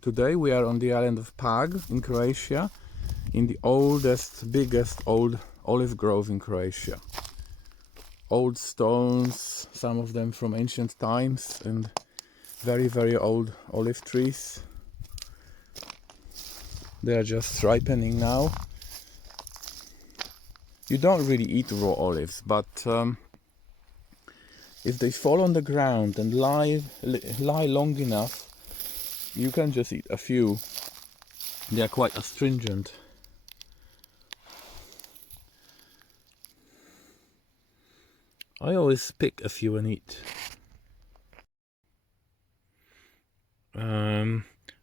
Today we are on the island of Pag in Croatia, in the biggest olive grove in Croatia. Old stones, some of them from ancient times, and very, very old olive trees. They are just ripening now. You don't really eat raw olives, but if they fall on the ground and lie long enough, you can just eat a few. They are quite astringent. I always pick a few and eat.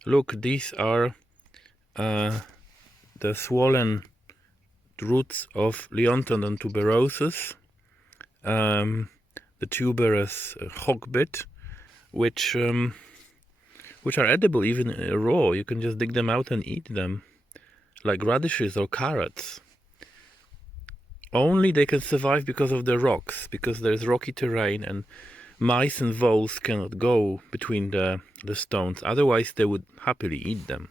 Look, these are the swollen roots of Leontodon tuberosus, the tuberous hawkbit, which are edible even raw. You can just dig them out and eat them, like radishes or carrots. Only they can survive because of the rocks, because there's rocky terrain and mice and voles cannot go between the stones. Otherwise they would happily eat them.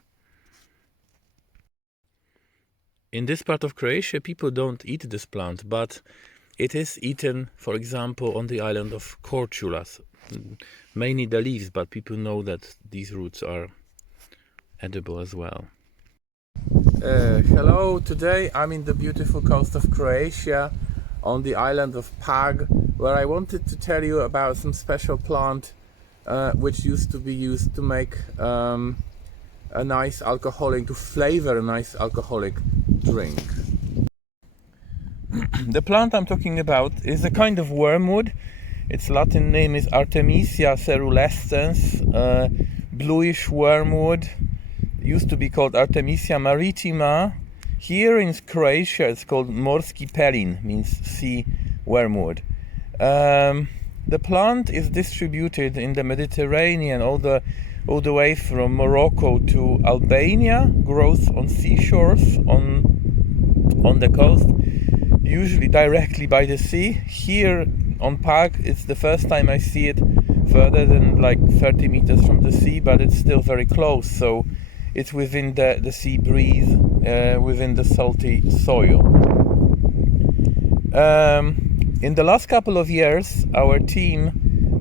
In this part of Croatia people don't eat this plant, but it is eaten, for example, on the island of Caerulescens. Mainly the leaves, but people know that these roots are edible as well. Hello, today I'm in the beautiful coast of Croatia on the island of Pag, where I wanted to tell you about some special plant which used to be used to make a nice alcoholic, to flavor a nice alcoholic drink. The plant I'm talking about is a kind of wormwood. Its Latin name is Artemisia caerulescens, bluish wormwood. It used to be called Artemisia maritima. Here in Croatia it's called morski pelin, means sea wormwood. The plant is distributed in the Mediterranean all the way from Morocco to Albania, grows on seashores on the coast, usually directly by the sea. Here on Pag, it's the first time I see it further than like 30 meters from the sea, but it's still very close, so it's within the sea breeze, within the salty soil. In the last couple of years, our team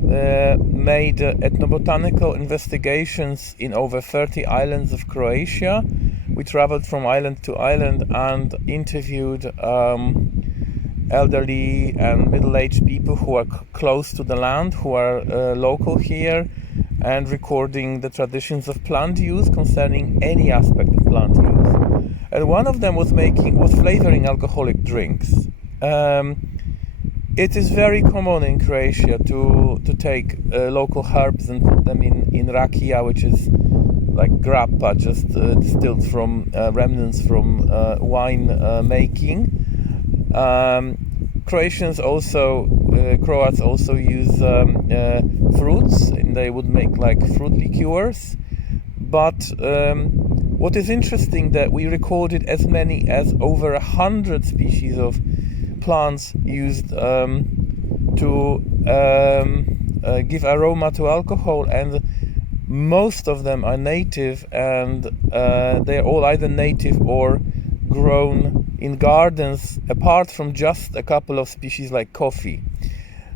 made ethnobotanical investigations in over 30 islands of Croatia. We traveled from island to island and interviewed elderly and middle-aged people who are close to the land, who are local here, and recording the traditions of plant use concerning any aspect of plant use. And one of them was flavoring alcoholic drinks. It is very common in Croatia to take local herbs and put them in rakia, which is like grappa, just distilled from remnants from wine making. Croats also use fruits, and they would make like fruit liqueurs. But what is interesting, that we recorded as many as over 100 species of plants used to give aroma to alcohol, and most of them are native, and they are all either native or grown in gardens, apart from just a couple of species like coffee.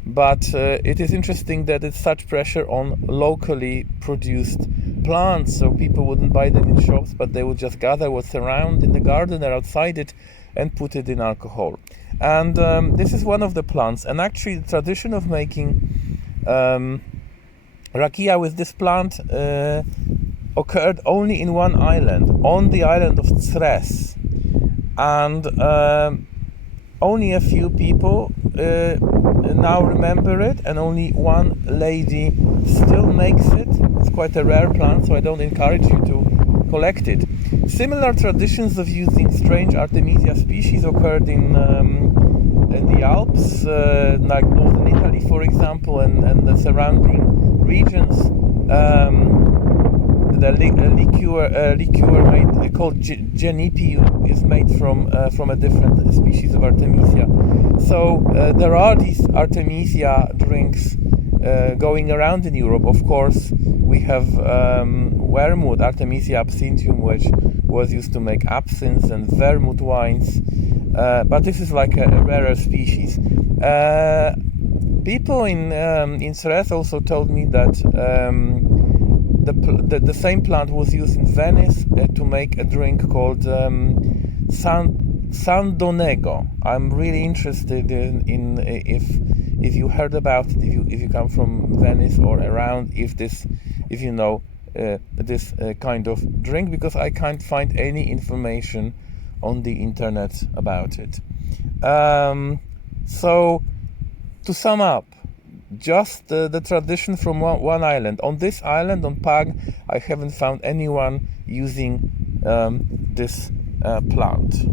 But it is interesting that it's such pressure on locally produced plants, so people wouldn't buy them in shops, but they would just gather what's around in the garden or outside it and put it in alcohol. And this is one of the plants, and actually the tradition of making rakia with this plant occurred only in one island, on the island of Cres, and only a few people now remember it, and only one lady still makes it. It's quite a rare plant, so I don't encourage you to collect it. Similar traditions of using strange Artemisia species occurred in the Alps, like northern Italy, for example, and the surrounding regions. The liqueur made called genipi is made from a different species of Artemisia. So there are these Artemisia drinks going around in Europe. Of course, we have wormwood, Artemisia absinthium, which was used to make absinthe and vermouth wines. But this is like a rarer species. People in Ceres also told me that the same plant was used in Venice to make a drink called Sandonego. I'm really interested in if you heard about it, if you come from Venice or around, if you know this kind of drink, because I can't find any information on the internet about it. So to sum up, just the tradition from one island. On this island, on Pag, I haven't found anyone using this plant,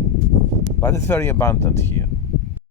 but it's very abundant here.